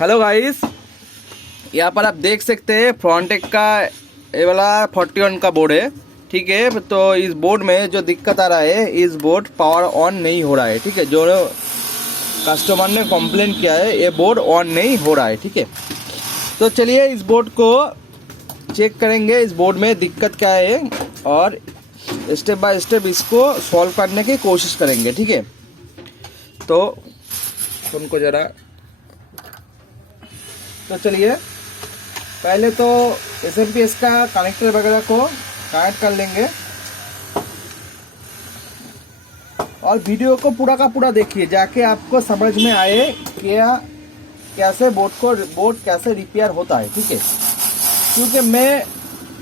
Hello guys, यहाँ पर आप देख सकते हैं फ्रॉन्टेक का ये वाला 41 का बोर्ड है। ठीक है, तो इस बोर्ड में जो दिक्कत आ रहा है, इस बोर्ड पावर ऑन नहीं हो रहा है। ठीक है, जो कस्टमर ने कंप्लेन किया है, ये बोर्ड ऑन नहीं हो रहा है। ठीक है, तो चलिए इस बोर्ड को चेक करेंगे, इस बोर्ड में दिक्कत क्या है और स्टेप बाय स्टेप इसको सॉल्व करने की कोशिश करेंगे। ठीक है, तो उनको ज़रा तो चलिए पहले तो एसएमपीएस का कनेक्टर वगैरह को कनेक्ट कर लेंगे और वीडियो को पूरा का पूरा देखिए, जाके आपको समझ में आए क्या कैसे बोर्ड कैसे रिपेयर होता है। ठीक है, क्योंकि मैं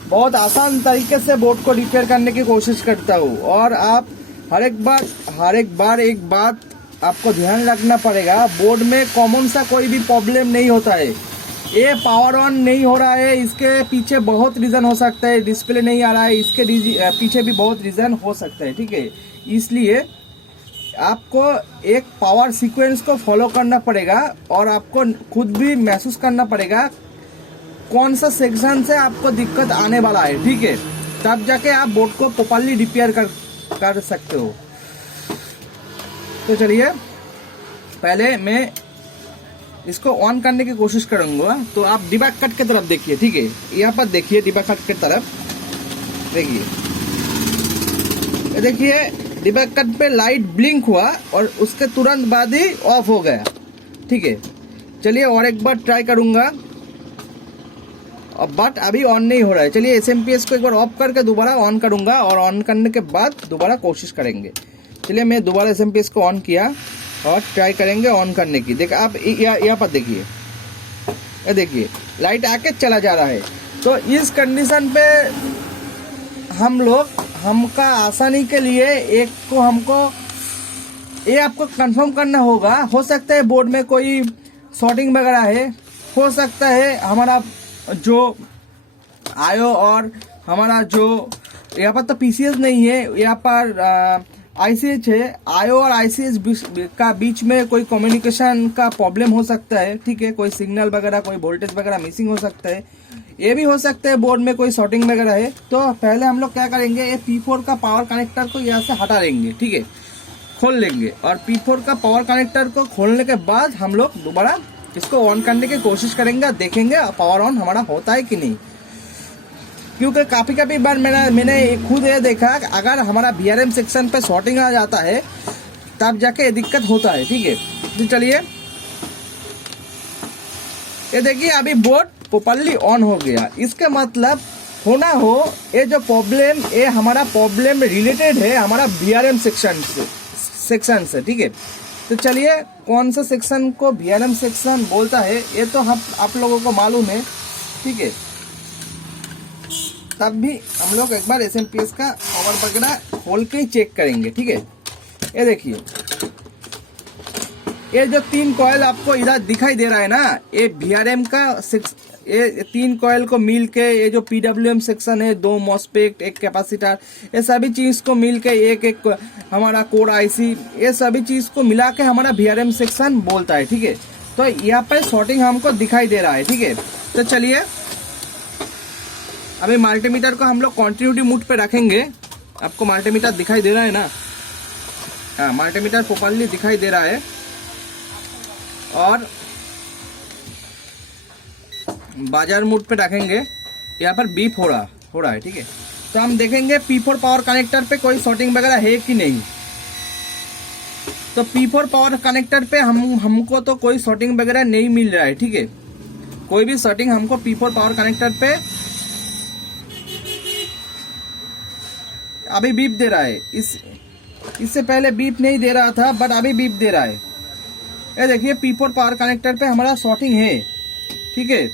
बहुत आसान तरीके से बोर्ड को रिपेयर करने की कोशिश करता हूँ और आप हर एक बार एक बात आपको ध्यान रखना पड़ेगा, बोर्ड में कॉमन सा कोई भी प्रॉब्लम नहीं होता है। ये पावर ऑन नहीं हो रहा है, इसके पीछे बहुत रीज़न हो सकता है, डिस्प्ले नहीं आ रहा है, इसके पीछे भी बहुत रीज़न हो सकता है। ठीक है, इसलिए आपको एक पावर सीक्वेंस को फॉलो करना पड़ेगा और आपको खुद भी महसूस करना पड़ेगा कौन सा सेक्शन से आपको दिक्कत आने वाला है। ठीक है, तब जाके आप बोर्ड को प्रॉपर्ली रिपेयर कर सकते हो। तो चलिए पहले मैं इसको ऑन करने की कोशिश करूंगा। तो आप डिबग कट की तरफ देखिए। ठीक है, यहाँ पर देखिए, डिबग कट की तरफ देखिए, देखिए डिबग कट पे लाइट ब्लिंक हुआ और उसके तुरंत बाद ही ऑफ हो गया। ठीक है, चलिए और एक बार ट्राई करूंगा, बट अभी ऑन नहीं हो रहा है। चलिए एसएमपीएस को एक बार ऑफ करके दोबारा ऑन करूंगा और ऑन करने के बाद दोबारा कोशिश करेंगे। चलिए मैं दोबारा एसएमपीएस को ऑन किया और ट्राई करेंगे ऑन करने की। देख आप यहाँ पर देखिए, ये देखिए लाइट आके चला जा रहा है। तो इस कंडीशन पे हमका आसानी के लिए एक को हमको ये आपको कंफर्म करना होगा। हो सकता है बोर्ड में कोई शॉर्टिंग वगैरह है, हो सकता है हमारा जो आयो और हमारा जो यहाँ पर तो पीसीएस नहीं है, यहाँ पर आईसीएच है। आईओ और आईसीएच का बीच में कोई कम्युनिकेशन का प्रॉब्लम हो सकता है। ठीक है, कोई सिग्नल वगैरह कोई वोल्टेज वगैरह मिसिंग हो सकता है। ये भी हो सकता है बोर्ड में कोई शॉर्टिंग वगैरह है। तो पहले हम लोग क्या करेंगे, ये P4 का पावर कनेक्टर को यहाँ से हटा लेंगे। ठीक है, खोल लेंगे और P4 का पावर कनेक्टर को खोलने के बाद हम लोग दोबारा इसको ऑन करने की कोशिश करेंगे, देखेंगे पावर ऑन हमारा होता है कि नहीं। क्योंकि काफ़ी बार मैंने खुद ये देखा, अगर हमारा VRM सेक्शन पे शॉर्टिंग आ जाता है तब जाके दिक्कत होता है। ठीक है, तो चलिए ये देखिए अभी बोर्ड प्रॉपर्ली ऑन हो गया। इसके मतलब होना हो ये जो प्रॉब्लम, ये हमारा प्रॉब्लम रिलेटेड है हमारा VRM सेक्शन से। ठीक है, तो चलिए कौन सा सेक्शन को VRM सेक्शन बोलता है ये तो आप लोगों को मालूम है। ठीक है, तब भी हम लोग एक बार एसएमपीएस का पावर वगैरह खोल के ही चेक करेंगे। ठीक है, ये देखिए ये जो 3 कॉइल आपको इधर दिखाई दे रहा है ना, ये VRM का ये 3 कॉइल को मिल के ये जो PWM सेक्शन है, 2 मॉस्फेट, 1 कैपेसिटर, ये सभी चीज को मिल के एक हमारा कोर आईसी, ये सभी चीज को मिला के हमारा VRM सेक्शन बोलता है। ठीक है, तो यहाँ पे शॉर्टिंग हमको दिखाई दे रहा है। ठीक है, तो चलिए अभी मल्टीमीटर को हम लोग कंटिन्यूटी मोड पे रखेंगे। आपको मल्टीमीटर दिखाई दे रहा है ना? हाँ, मल्टीमीटर प्रॉपर्ली दिखाई दे रहा है और बाजार मोड पे रखेंगे। यहाँ पर बीप हो रहा है। ठीक है, तो हम देखेंगे P4 पावर कनेक्टर पे कोई शॉर्टिंग वगैरह है कि नहीं। तो P4 पावर कनेक्टर पे हमको तो कोई शॉर्टिंग वगैरह नहीं मिल रहा है। ठीक है, कोई भी शॉर्टिंग हमको P4 पावर कनेक्टर पे अभी बीप दे रहा है। इससे पहले बीप नहीं दे रहा था, बट अभी बीप दे रहा है। ये देखिए P4 पावर कनेक्टर पे हमारा शॉर्टिंग है। ठीक है,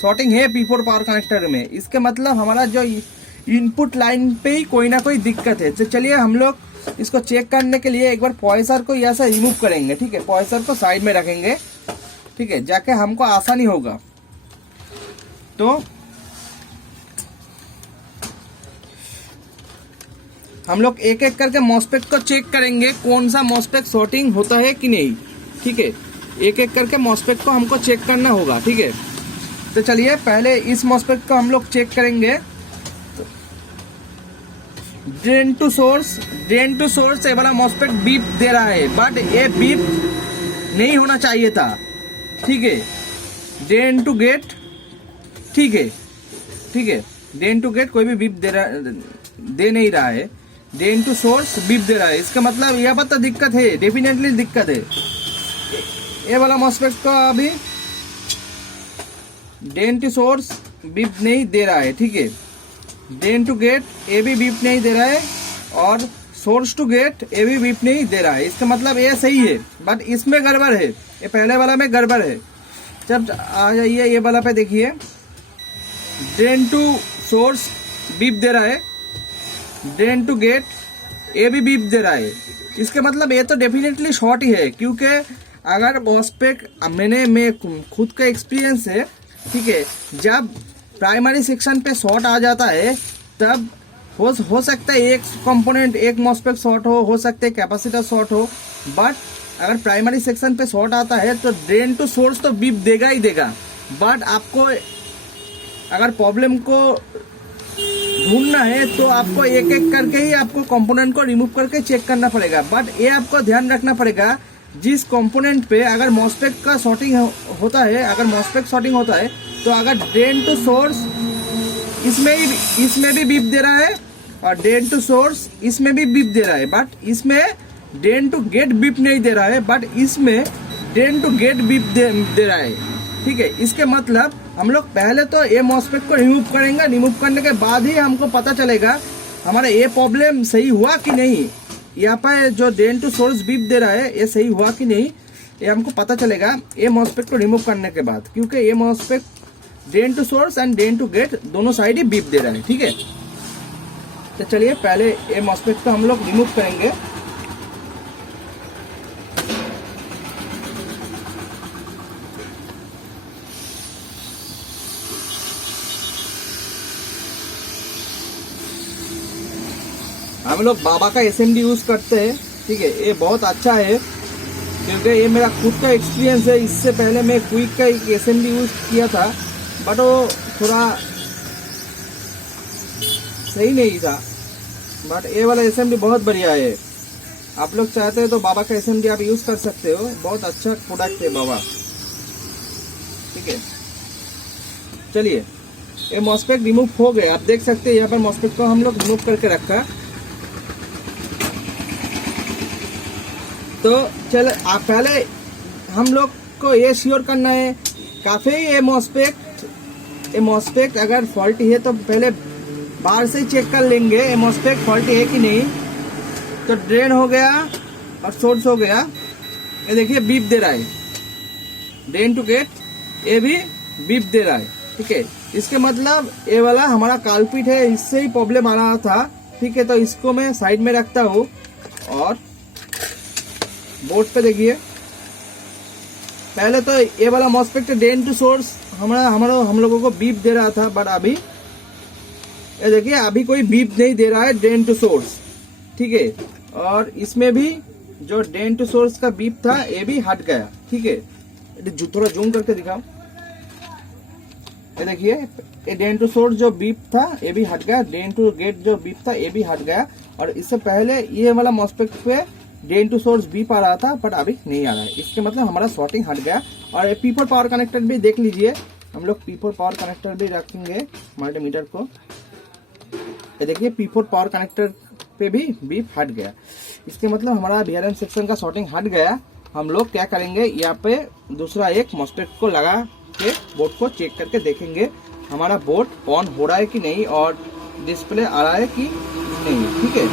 शॉर्टिंग है P4 पावर कनेक्टर में। इसके मतलब हमारा जो इनपुट लाइन पे ही कोई ना कोई दिक्कत है। तो चलिए हम लोग इसको चेक करने के लिए एक बार पॉइसर को यहाँ से रिमूव करेंगे। ठीक है, पॉइसर को साइड में रखेंगे। ठीक है, जाके हमको आसानी होगा। तो हम लोग एक एक करके मॉस्फेट को चेक करेंगे, कौन सा मॉस्फेट शॉर्टिंग होता है कि नहीं। ठीक है, एक एक करके मॉस्फेट को हमको चेक करना होगा, ठीक है। तो चलिए पहले इस मॉस्फेट को हम लोग चेक करेंगे। ड्रेन टू सोर्स ये वाला मॉस्फेट बीप दे रहा है, बट ये बीप नहीं होना चाहिए था, ठीक है। ड्रेन टू गेट, ठीक है, ड्रेन टू गेट कोई भी बीप दे नहीं रहा है। ड्रेन टू सोर्स बीप दे रहा है, इसका मतलब यहाँ पर तो दिक्कत है, डेफिनेटली दिक्कत है। ये वाला मॉस्फेट का अभी ड्रेन टू सोर्स बीप नहीं दे रहा है, ठीक है। ड्रेन टू गेट ये भी बीप नहीं दे रहा है, और सोर्स टू गेट ये भी बीप नहीं दे रहा है। इसका मतलब ये सही है, बट इसमें गड़बड़ है, ये पहले वाला में गड़बड़ है। जब आ जाइए ये वाला पे देखिए, ड्रेन टू सोर्स बीप दे रहा है, ड्रेन टू गेट ये भी बीप दे रहा है। इसके मतलब ये तो डेफिनेटली शॉर्ट ही है, क्योंकि अगर मॉस्फेट मैं खुद का एक्सपीरियंस है, ठीक है, जब प्राइमरी सेक्शन पे शॉर्ट आ जाता है तब हो सकता है एक कंपोनेंट एक मॉस्फेट शॉर्ट हो सकता है कैपेसिटर शॉर्ट हो, बट अगर प्राइमरी सेक्शन पे शॉर्ट आता है तो ड्रेन टू सोर्स तो बीप देगा ही देगा। बट आपको अगर प्रॉब्लम को ढूंढना है तो आपको एक एक करके ही आपको कंपोनेंट को रिमूव करके चेक करना पड़ेगा। बट ये आपको ध्यान रखना पड़ेगा, जिस कंपोनेंट पे अगर मॉस्फेट का शॉर्टिंग होता है, अगर मॉस्फेट शॉर्टिंग होता है तो अगर ड्रेन टू सोर्स इसमें भी बीप दे रहा है और ड्रेन टू सोर्स इसमें भी बीप दे रहा है, बट इसमें ड्रेन टू गेट बीप नहीं दे रहा है, बट इसमें ड्रेन टू गेट बीप दे रहा है, ठीक है। इसके मतलब हम लोग पहले तो ये मॉस्फेट को रिमूव करेंगे, रिमूव करने के बाद ही हमको पता चलेगा हमारा ये प्रॉब्लम सही हुआ कि नहीं। यहाँ पे जो ड्रेन टू सोर्स बीप दे रहा है ये सही हुआ कि नहीं, ये हमको पता चलेगा ये मॉस्फेट को रिमूव करने के बाद, क्योंकि ये MOSFET drain to source and drain to gate दोनों साइड ही बीप दे रहा है, ठीक है। तो चलिए पहले ये मॉस्फेट को हम लोग रिमूव करेंगे। हम लोग बाबा का एसएमडी यूज करते हैं, ठीक है। ये बहुत अच्छा है क्योंकि ये मेरा खुद का एक्सपीरियंस है। इससे पहले मैं क्विक का एक एसएमडी यूज किया था, बट वो थोड़ा सही नहीं था। बट ये वाला एसएमडी बहुत बढ़िया है। आप लोग चाहते हैं तो बाबा का एसएमडी आप यूज कर सकते हो, बहुत अच्छा प्रोडक्ट है बाबा, ठीक है। चलिए ये मॉस्फेट रिमूव हो गए, आप देख सकते हैं यहाँ पर मॉस्फेट को हम लोग रिमूव करके रखा। तो चल आप पहले हम लोग को ये श्योर करना है काफी ये मॉस्फेट अगर फॉल्टी है तो पहले बाहर से चेक कर लेंगे ये मॉस्फेट फॉल्टी है कि नहीं। तो ड्रेन हो गया और सोर्स हो गया, ये देखिए बीप दे रहा है, ड्रेन टू गेट ये भी बीप दे रहा है, ठीक है। इसके मतलब ये वाला हमारा काल्पिट है, इससे ही प्रॉब्लम आ रहा था, ठीक है। तो इसको मैं साइड में रखता हूँ और बोर्ड पे देखिए पहले तो ये वाला मॉस्फेट ड्रेन टू सोर्स हम लोगों को बीप दे रहा था, बट अभी ये देखिए अभी कोई बीप नहीं दे रहा है ड्रेन टू सोर्स, ठीक है। और इसमें भी जो ड्रेन टू सोर्स का बीप था ये भी हट गया, ठीक है। थोड़ा जूम करके दिखाओ, ये देखिए ये ड्रेन टू सोर्स जो बीप था ये भी हट गया, ड्रेन टू गेट जो बीप था ये भी हट गया। और इससे पहले ये वाला मॉस्फेट पे ड्रेन टू सोर्स बीप आ रहा था, बट अभी नहीं आ रहा है। इसके मतलब हमारा शॉर्टिंग हट गया। और P4 पावर कनेक्टर भी देख लीजिए, हम लोग P4 पावर कनेक्टर भी रखेंगे मल्टीमीटर को। ये देखिए P4 पावर कनेक्टर पे भी बीप हट गया। इसके मतलब हमारा VRM सेक्शन का शॉर्टिंग हट गया। हम लोग क्या करेंगे, यहाँ पे दूसरा एक मॉस्फेट को लगा के बोर्ड को चेक करके देखेंगे हमारा बोर्ड ऑन हो रहा है कि नहीं और डिस्प्ले आ रहा है कि नहीं, ठीक है।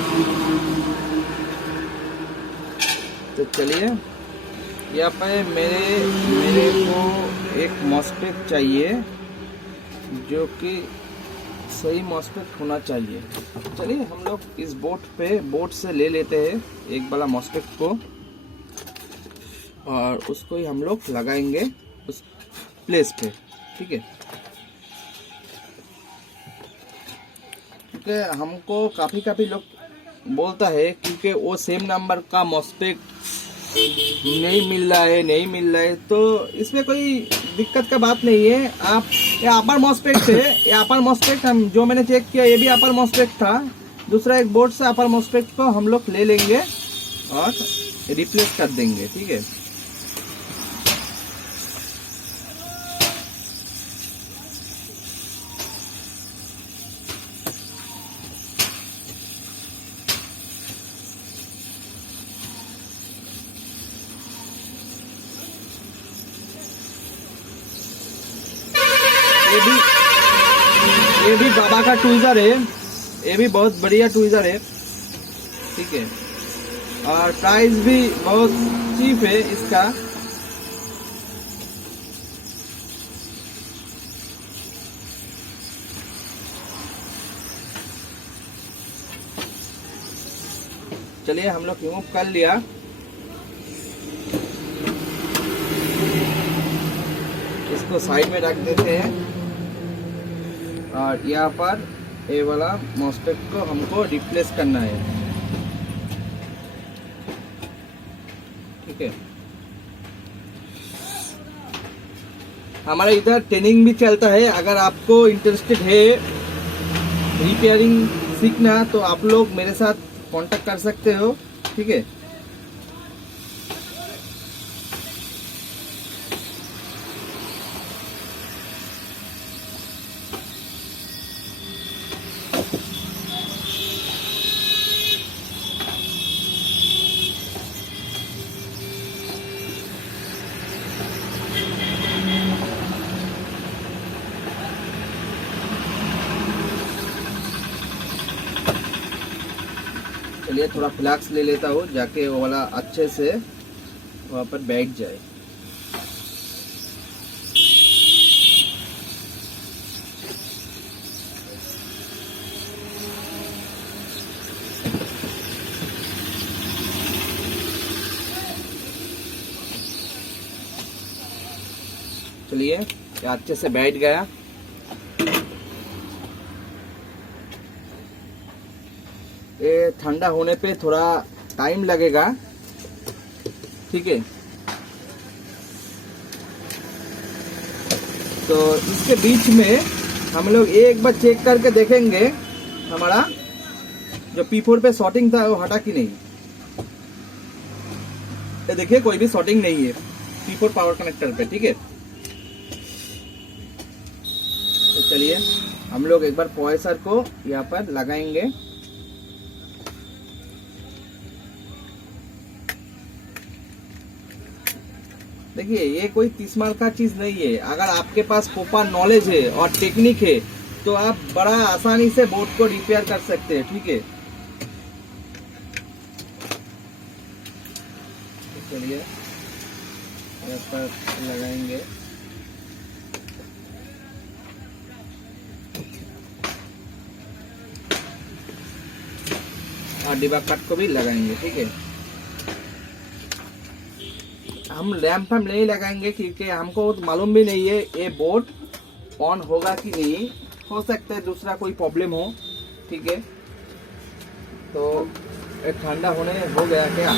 तो चलिए यहाँ पे मेरे को एक मॉस्फेट चाहिए जो कि सही मॉस्फेट होना चाहिए। चलिए हम लोग इस बोर्ड से ले लेते हैं एक वाला मॉस्फेट को और उसको ही हम लोग लगाएंगे उस प्लेस पे, ठीक है। क्योंकि हमको काफ़ी लोग बोलता है क्योंकि वो सेम नंबर का मॉस्फेट नहीं मिल रहा है तो इसमें कोई दिक्कत का बात नहीं है। आप ये अपर मॉस्फेट है, ये अपर मॉस्फेट हम जो मैंने चेक किया ये भी अपर मॉस्फेट था। दूसरा एक बोर्ड से अपर मॉस्फेट को हम लोग ले लेंगे और रिप्लेस कर देंगे, ठीक है। ये भी बाबा का ट्वीजर है, ये भी बहुत बढ़िया ट्वीजर है, ठीक है। और प्राइस भी बहुत चीप है इसका। चलिए हम लोग रिमूव कर लिया। इसको साइड में रख देते हैं और यहाँ पर ये वाला मॉस्फेट को हमको रिप्लेस करना है, ठीक है। हमारे इधर ट्रेनिंग भी चलता है, अगर आपको इंटरेस्टेड है रिपेयरिंग सीखना तो आप लोग मेरे साथ कांटेक्ट कर सकते हो, ठीक है। चलिए थोड़ा फ्लैक्स ले लेता हूँ जाके वो वाला अच्छे से वहाँ पर बैठ जाए। चलिए ये अच्छे से बैठ गया। ये ठंडा होने पे थोड़ा टाइम लगेगा, ठीक है। तो इसके बीच में हम लोग एक बार चेक करके देखेंगे हमारा जो P4 पे शॉर्टिंग था वो हटा कि नहीं। ये देखिए कोई भी शॉर्टिंग नहीं है P4 पावर कनेक्टर पे, ठीक है। तो चलिए हम लोग एक बार पॉइसर को यहाँ पर लगाएंगे। देखिए ये कोई 30 माल का चीज नहीं है। अगर आपके पास प्रॉपर नॉलेज है और टेक्निक है तो आप बड़ा आसानी से बोर्ड को रिपेयर कर सकते हैं, ठीक है। चलिए पर लगाएंगे और डिब्बा कट को भी लगाएंगे, ठीक है। हम रैम्प हम नहीं लगाएंगे क्योंकि हमको मालूम भी नहीं है ये बोर्ड ऑन होगा कि नहीं, हो सकता है दूसरा कोई प्रॉब्लम हो, ठीक है। तो ठंडा होने हो गया क्या,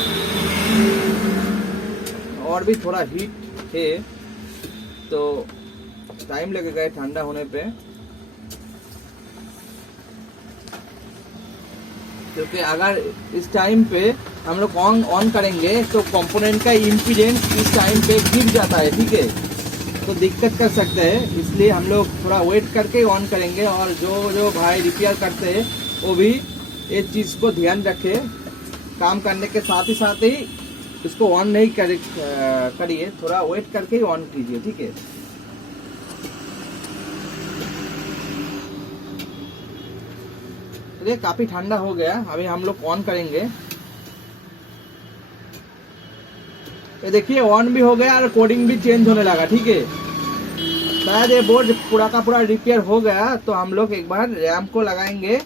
और भी थोड़ा हीट है तो टाइम लगेगा ठंडा होने पे, क्योंकि अगर इस टाइम पे हम लोग ऑन करेंगे तो कंपोनेंट का इम्पीडेंस इस टाइम पे गिर जाता है, ठीक है। तो दिक्कत कर सकते हैं, इसलिए हम लोग थोड़ा वेट करके ऑन करेंगे। और जो भाई रिपेयर करते हैं वो भी इस चीज़ को ध्यान रखे, काम करने के साथ ही इसको ऑन नहीं करिए, थोड़ा वेट करके ही ऑन कीजिए, ठीक है। ये काफी ठंडा हो गया, अभी हम लोग ऑन करेंगे। ये देखिए ऑन भी हो गया और कोडिंग भी चेंज होने लगा, ठीक है। शायद ये बोर्ड पूरा का पूरा रिपेयर हो गया। तो हम लोग एक बार रैम को लगाएंगे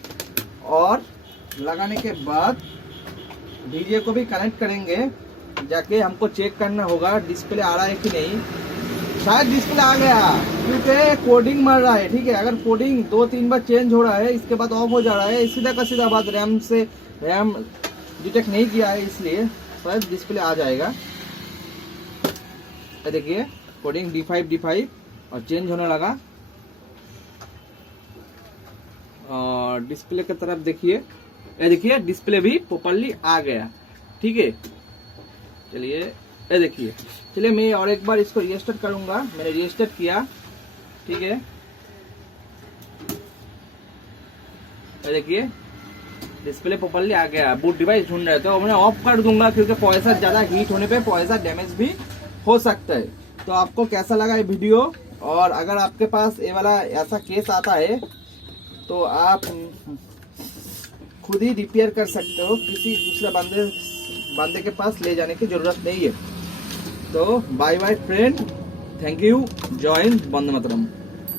और लगाने के बाद डीजे को भी कनेक्ट करेंगे। जाके हमको चेक करना होगा डिस्प्ले आ रहा है कि नहीं। शायद डिस्प्ले आ गया क्योंकि कोडिंग मर रहा है, ठीक है। अगर कोडिंग 2-3 बार चेंज हो रहा है इसके बाद ऑफ हो जा रहा है, सीधा का सीधा बात रैम से रैम डिटेक्ट नहीं किया है, इसलिए शायद डिस्प्ले आ जाएगा। ये देखिए कोडिंग D5 और चेंज होने लगा। और डिस्प्ले की तरफ देखिए, ये देखिए डिस्प्ले भी प्रॉपर्ली आ गया। ठीक है, चलिए ये देखिए। चलिए मैं और एक बार इसको रीस्टार्ट करूंगा। मैंने रीस्टार्ट किया। ठीक है, ये देखिए डिस्प्ले प्रॉपर्ली आ गया। बूट डिवाइस ढूंढ रहे तो मैं ऑफ कर दूंगा, क्योंकि प्रोसेसर ज्यादा हीट होने पे प्रोसेसर डैमेज भी हो सकता है। तो आपको कैसा लगा ये वीडियो? और अगर आपके पास ये वाला ऐसा केस आता है तो आप खुद ही रिपेयर कर सकते हो, किसी दूसरे बंदे के पास ले जाने की जरूरत नहीं है। तो bye bye friend, thank you, जय हिंद, वंदे मातरम।